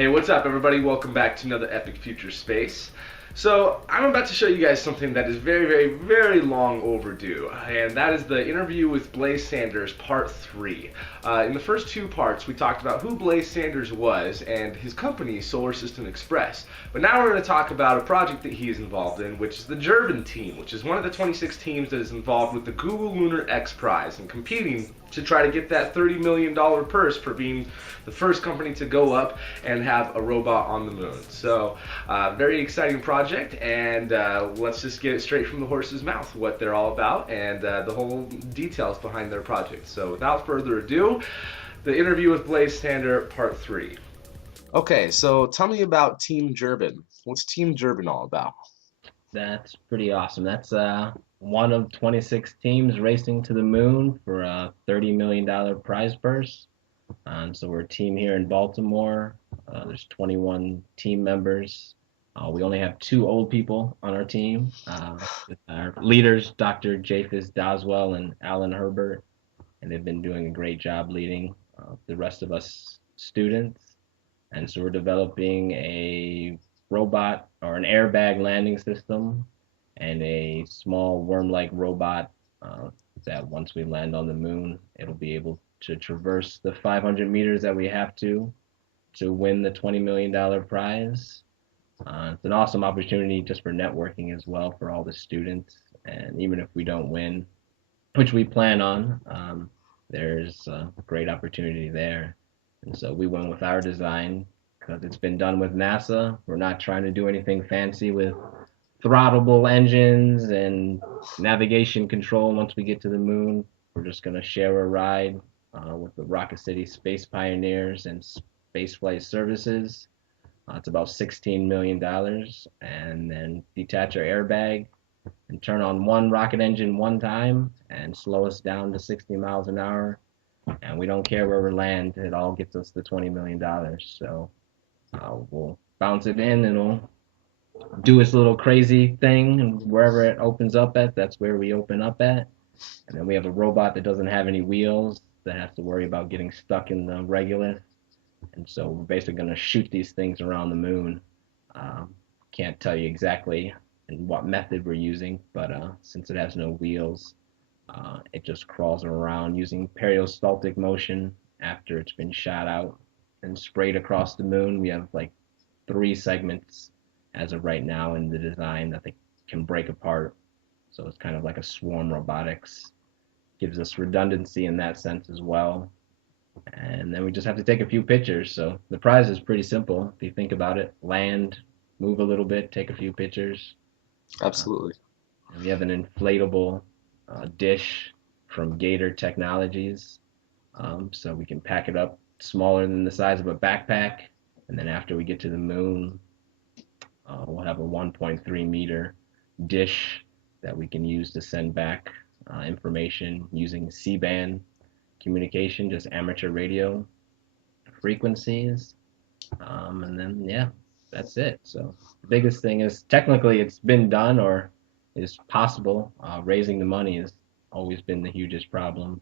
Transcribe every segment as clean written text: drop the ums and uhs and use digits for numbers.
Hey, what's up, everybody? Welcome back to another Epic Future Space. So, I'm about to show you guys something that is very, very, very long overdue, and that is the interview with Blaze Sanders, part 3. In the first two parts, we talked about who Blaze Sanders was and his company, Solar System Express. But now we're going to talk about a project that he is involved in, which is the Jurban Team, which is one of the 26 teams that is involved with the Google Lunar X Prize and competing to try to get that $30 million purse for being the first company to go up and have a robot on the moon. So, very exciting project, and let's just get it straight from the horse's mouth, what they're all about, and the whole details behind their project. So, without further ado, the interview with Blaze Sander, part 3. Okay, so tell me about Team Jurban. What's Team Jurban all about? That's pretty awesome. That's one of 26 teams racing to the moon for a $30 million prize purse. So we're a team here in Baltimore. There's 21 team members. We only have two old people on our team. Our leaders, Dr. Japhis Doswell and Alan Herbert, and they've been doing a great job leading the rest of us students. And so we're developing a robot or an airbag landing system and a small worm-like robot that once we land on the moon, it'll be able to traverse the 500 meters that we have to win the $20 million prize. It's an awesome opportunity just for networking as well for all the students. And even if we don't win, which we plan on, there's a great opportunity there. And so we went with our design because it's been done with NASA. We're not trying to do anything fancy with throttleable engines and navigation control once we get to the moon. We're just going to share a ride with the Rocket City Space Pioneers and Spaceflight Services. It's about $16 million, and then detach our airbag and turn on one rocket engine one time and slow us down to 60 miles an hour. And we don't care where we land, it all gets us the $20 million. So we'll bounce it in and it'll do its little crazy thing, and wherever it opens up at, that's where we open up at. And then we have a robot that doesn't have any wheels that has to worry about getting stuck in the regolith. And so we're basically going to shoot these things around the moon. Can't tell you exactly in what method we're using, but since it has no wheels, it just crawls around using peristaltic motion after it's been shot out and sprayed across the moon. We have like 3 segments as of right now in the design that they can break apart. So it's kind of like a swarm robotics. Gives us redundancy in that sense as well. And then we just have to take a few pictures. So the prize is pretty simple if you think about it. Land, move a little bit, take a few pictures. Absolutely. We have an inflatable dish from Gator Technologies. So we can pack it up smaller than the size of a backpack. And then after we get to the moon, we'll have a 1.3 meter dish that we can use to send back information using C-band communication, just amateur radio frequencies. And then, yeah, that's it. So the biggest thing is technically it's been done or is possible. Raising the money has always been the hugest problem.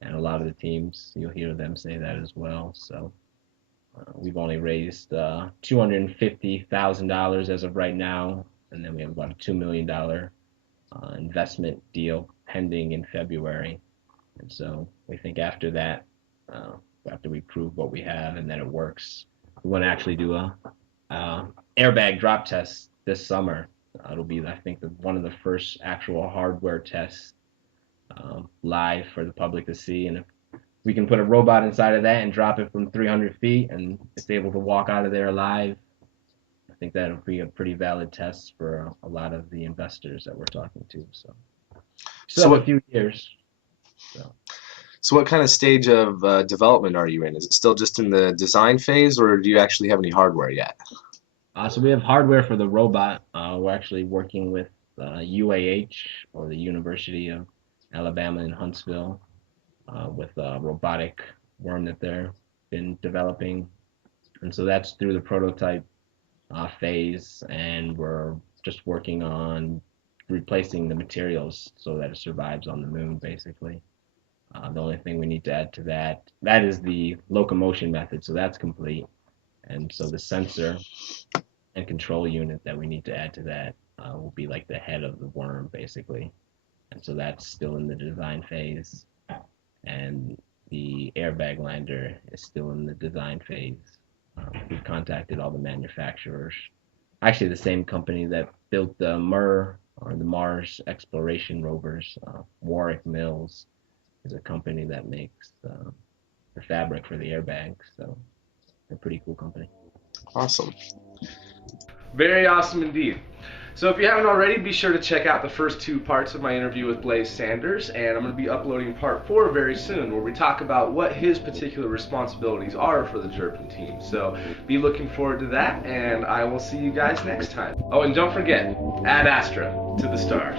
And a lot of the teams, you'll hear them say that as well. So we've only raised $250,000 as of right now. And then we have about a $2 million investment deal pending in February. And so we think after that, after we prove what we have and that it works, we want to actually do a airbag drop test this summer. It'll be, I think, one of the first actual hardware tests live for the public to see. And if we can put a robot inside of that and drop it from 300 feet and it's able to walk out of there alive, I think that'll be a pretty valid test for a lot of the investors that we're talking to. So still have a few years. So what kind of stage of development are you in? Is it still just in the design phase, or do you actually have any hardware yet? So we have hardware for the robot. We're actually working with UAH, or the University of Alabama in Huntsville, with a robotic worm that they've been developing. And so that's through the prototype phase, and we're just working on replacing the materials so that it survives on the moon, basically. The only thing we need to add to that is the locomotion method, so that's complete. And so the sensor and control unit that we need to add to that will be like the head of the worm, basically. And so that's still in the design phase. And the airbag lander is still in the design phase. We've contacted all the manufacturers. Actually, the same company that built the Mars exploration rovers, Warwick Mills, is a company that makes the fabric for the airbags. So they're a pretty cool company. Awesome. Very awesome indeed. So if you haven't already, be sure to check out the first 2 parts of my interview with Blaze Sanders, and I'm going to be uploading part 4 very soon, where we talk about what his particular responsibilities are for the Jurban team. So be looking forward to that, and I will see you guys next time. Oh, and don't forget, Ad Astra to the stars.